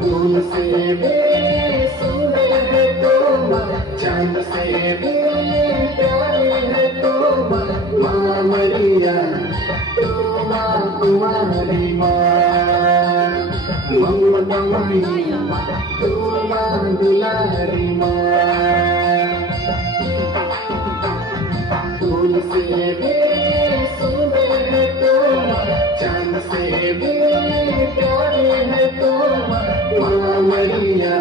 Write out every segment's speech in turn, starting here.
फूल से भी सुंदर है तुम, चांद से भी प्यारी है तुम, माँ मरिया तुम कुंवारी माँ, ममतामयी तुम दुलारी माँ। फूल से भी सुंदर है तुम, चांद से भी प्यारी है तुम, माँ मरिया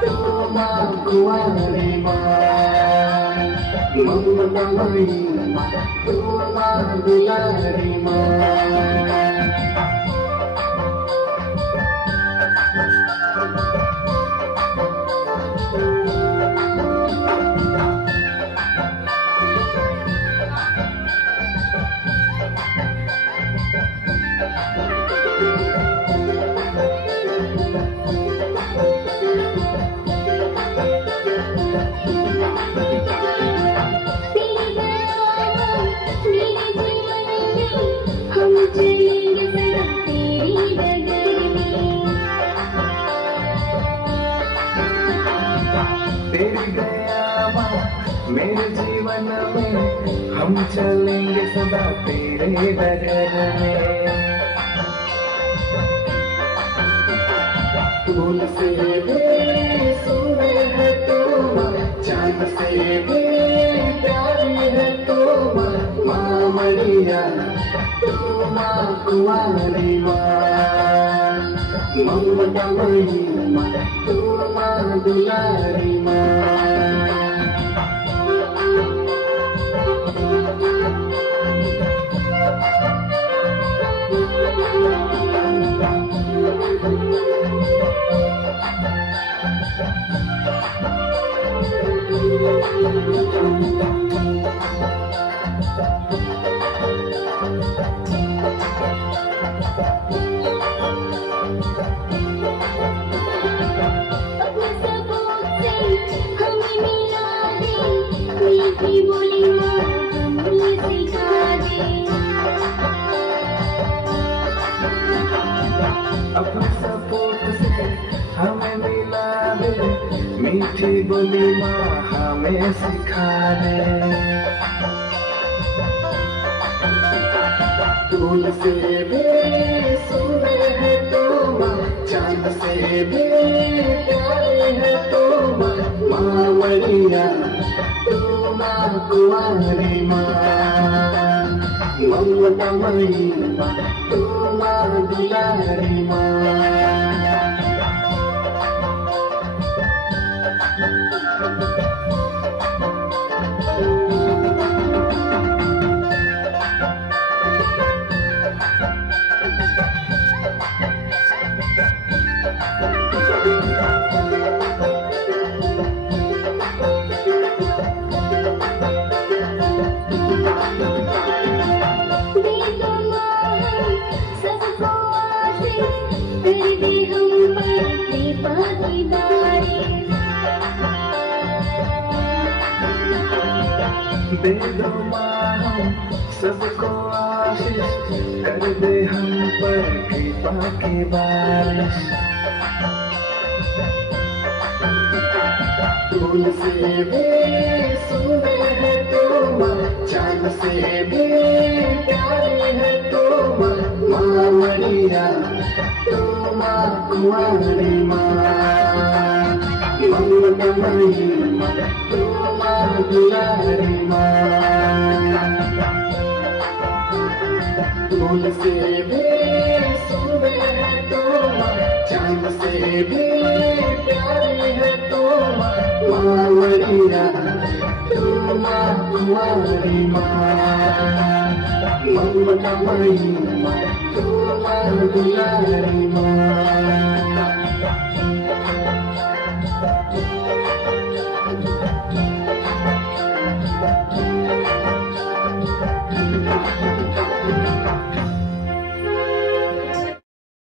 तुम कुंवारी माँ, ममतामयी तुम दुलारी माँ। तेरी दया माँ मेरे जीवन में, हम चलेंगे सदा तेरे डगर में। फूल से भी सुंदर है तुम, चांद से भी प्यारी है तुम, माँ मरिया तुम कुंवारी माँ, ममतामयी तुम दुलारी माँ। अपने सपोर्ट से हमें मिला दे, मीठी बोली माँ हमें सिखा दे। फूल से भी सुंदर है तुम, चांद से भी प्यारी है तुम, माँ मरिया तुम कुंवारी माँ, ममतामयी तुम दुलारी माँ। दे दो माँ हम सबको आशीष, कर दे हम पर कृपा की बारिश। फूल से भी सुंदर है तुम, चांद से भी प्यारी है तुम, माँ मरिया तुम कुंवारी माँ, ममतामयी तुम दुलारी माँ। फूल से भी सुंदर है तुम, चांद से भी प्यारी है तुम, माँ मरिया तुम कुंवारी माँ, ममतामयी तुम दुलारी माँ।